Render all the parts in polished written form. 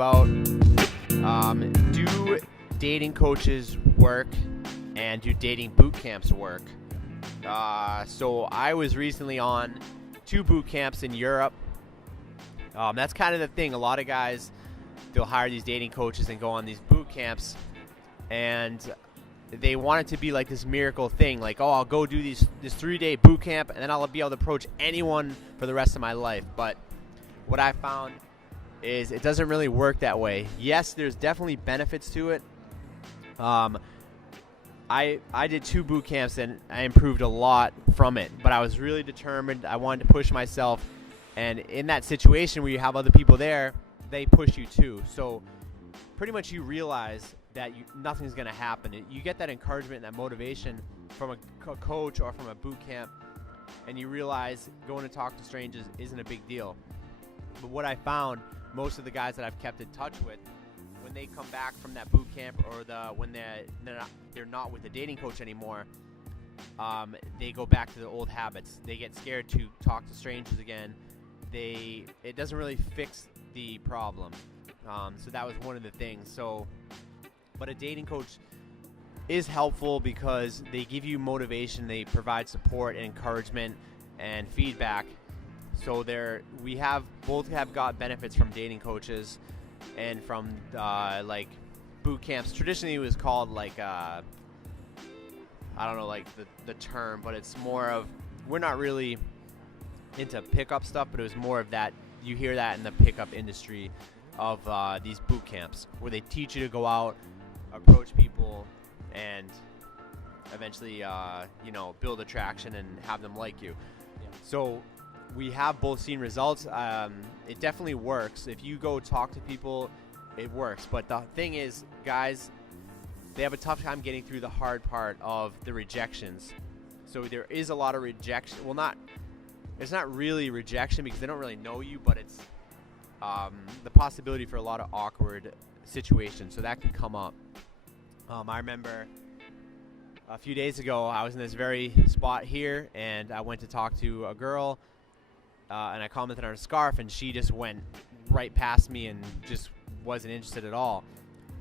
about do dating coaches work and do dating boot camps work? So I was recently on 2 boot camps in Europe. That's kind of the thing. A lot of guys, they'll hire these dating coaches and go on these boot camps, and they want it to be like this miracle thing. Like, oh, I'll go do this 3-day boot camp, and then I'll be able to approach anyone for the rest of my life. But what I found is it doesn't really work that way. Yes, there's definitely benefits to it. I did 2 boot camps and I improved a lot from it, but I was really determined. I wanted to push myself, and in that situation where you have other people there, they push you too. So pretty much you realize that nothing's going to happen. You get that encouragement and that motivation from a coach or from a boot camp, and you realize going to talk to strangers isn't a big deal. But what I found, most of the guys that I've kept in touch with, when they come back from that boot camp or when they're not with the dating coach anymore, they go back to their old habits. They get scared to talk to strangers again. It doesn't really fix the problem. So that was one of the things. But a dating coach is helpful because they give you motivation, they provide support and encouragement and feedback. So both have got benefits from dating coaches and from like boot camps. Traditionally, it was called like I don't know, like the term, but it's more of, we're not really into pickup stuff, but it was more of that. You hear that in the pickup industry of these boot camps where they teach you to go out, approach people, and eventually build attraction and have them like you. Yeah. So we have both seen results. It definitely works. If you go talk to people, it works. But the thing is, guys, they have a tough time getting through the hard part of the rejections. So there is a lot of rejection. Well, it's not really rejection because they don't really know you, but it's the possibility for a lot of awkward situations. So that can come up. I remember a few days ago, I was in this very spot here, and I went to talk to a girl, and I commented on her scarf, and she just went right past me and just wasn't interested at all.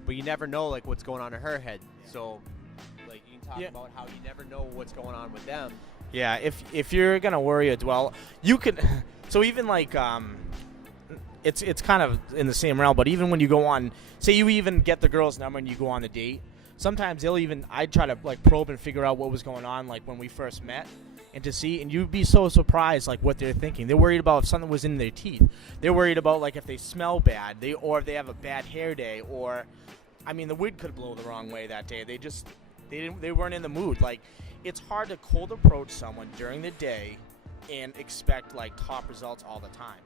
But you never know, like, what's going on in her head. So, like, you can talk about how you never know what's going on with them. Yeah, if you're gonna worry or dwell, you could. So even like it's kind of in the same realm. But even when you go on, say you even get the girl's number and you go on the date, sometimes I try to like probe and figure out what was going on, like when we first met, and you'd be so surprised like what they're thinking. They're worried about if something was in their teeth. They're worried about like if they smell bad, or if they have a bad hair day, or I mean the wind could blow the wrong way that day. They weren't in the mood. Like, it's hard to cold approach someone during the day and expect like top results all the time.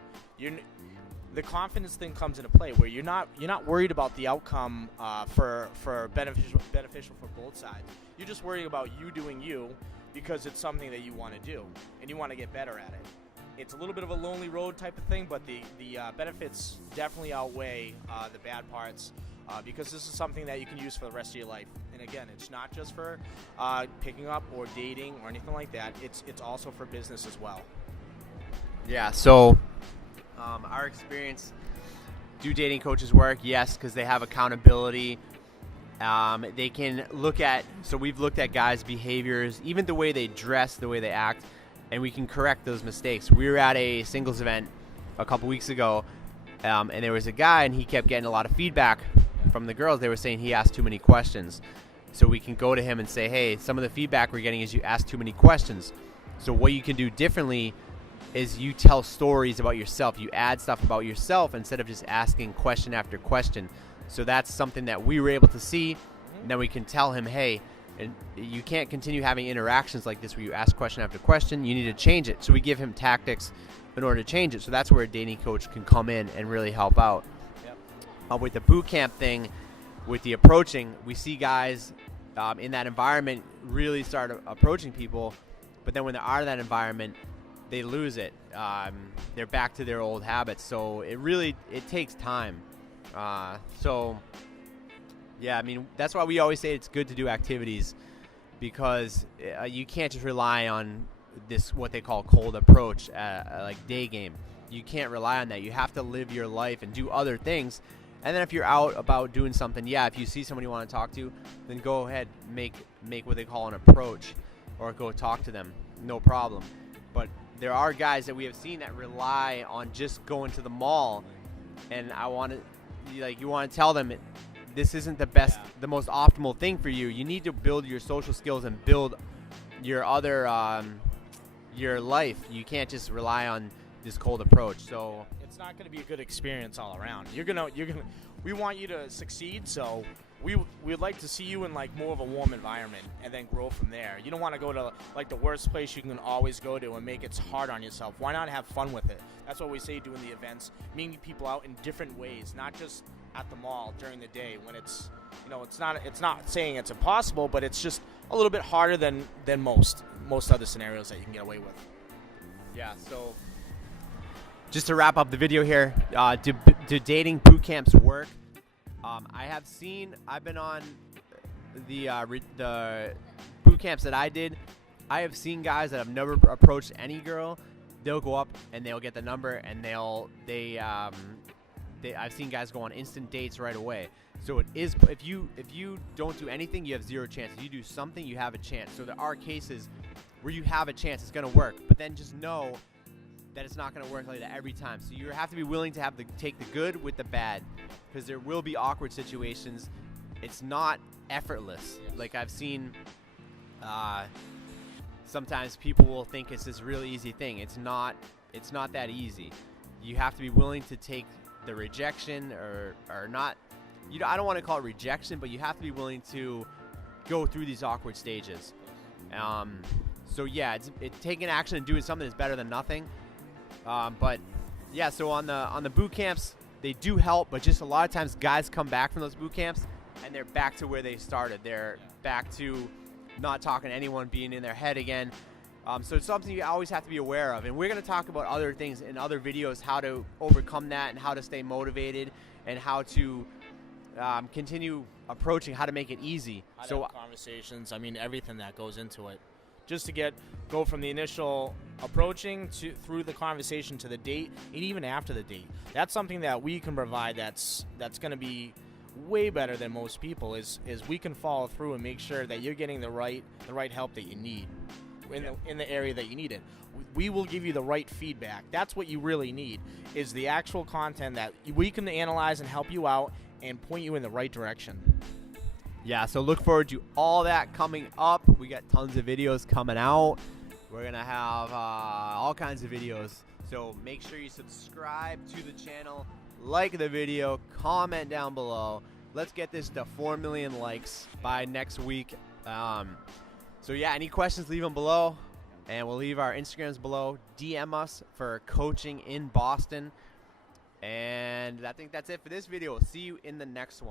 The confidence thing comes into play where you're not worried about the outcome for beneficial for both sides. You're just worried about you doing you because it's something that you want to do and you want to get better at it. It's a little bit of a lonely road type of thing, but the benefits definitely outweigh the bad parts because this is something that you can use for the rest of your life. And again, it's not just for picking up or dating or anything like that. It's also for business as well. Yeah, so our experience, do dating coaches work? Yes, because they have accountability. They can we've looked at guys' behaviors, even the way they dress, the way they act, and we can correct those mistakes. We were at a singles event a couple weeks ago, and there was a guy, and he kept getting a lot of feedback from the girls. They were saying he asked too many questions. So we can go to him and say, hey, some of the feedback we're getting is you ask too many questions. So what you can do differently is you tell stories about yourself. You add stuff about yourself instead of just asking question after question. So that's something that we were able to see. And then we can tell him, hey, and you can't continue having interactions like this where you ask question after question. You need to change it. So we give him tactics in order to change it. So that's where a dating coach can come in and really help out. Yep. With the boot camp thing, with the approaching, we see guys in that environment really start approaching people, but then when they're out of that environment, they lose it. They're back to their old habits. So it takes time. So yeah, I mean, that's why we always say it's good to do activities, because you can't just rely on this, what they call cold approach, like day game. You can't rely on that. You have to live your life and do other things. And then if you're out about doing something, yeah, if you see someone you want to talk to, then go ahead, make what they call an approach, or go talk to them, no problem. But there are guys that we have seen that rely on just going to the mall, and I want to, like, you want to tell them this isn't the best, the most optimal thing for you. You need to build your social skills and build your other, your life. You can't just rely on this cold approach. So it's not going to be a good experience all around. We want you to succeed, so we'd like to see you in like more of a warm environment and then grow from there. You don't want to go to like the worst place you can always go to and make it hard on yourself. Why not have fun with it? That's what we say doing the events, meeting people out in different ways, not just at the mall during the day when it's, you know, it's not saying it's impossible, but it's just a little bit harder than most other scenarios that you can get away with. Yeah, so just to wrap up the video here, do dating boot camps work? I've been on the boot camps that I did. I have seen guys that have never approached any girl. They'll go up and they'll get the number, and I've seen guys go on instant dates right away. So it is, if you don't do anything, you have zero chance. If you do something, you have a chance. So there are cases where you have a chance, it's going to work, but then just know that it's not going to work like that every time. So you have to be willing to take the good with the bad, because there will be awkward situations. It's not effortless. Like I've seen, sometimes people will think it's this really easy thing. It's not that easy. You have to be willing to take the rejection or not. I don't want to call it rejection, but you have to be willing to go through these awkward stages. So yeah, it's taking action and doing something is better than nothing. But yeah, so on the boot camps, they do help, but just a lot of times guys come back from those boot camps and they're back to where they started. They're back to not talking to anyone, being in their head again. So it's something you always have to be aware of. And we're going to talk about other things in other videos, how to overcome that and how to stay motivated and how to continue approaching, how to make it easy. So conversations, I mean, everything that goes into it. Just to go from the initial approaching through the conversation to the date, and even after the date. That's something that we can provide that's going to be way better than most people, is we can follow through and make sure that you're getting the right help that you need in the area that you need it. We will give you the right feedback. That's what you really need, is the actual content that we can analyze and help you out and point you in the right direction. Yeah, so look forward to all that coming up. We got tons of videos coming out. We're going to have all kinds of videos. So make sure you subscribe to the channel, like the video, comment down below. Let's get this to 4 million likes by next week. So yeah, any questions, leave them below. And we'll leave our Instagrams below. DM us for coaching in Boston. And I think that's it for this video. We'll see you in the next one.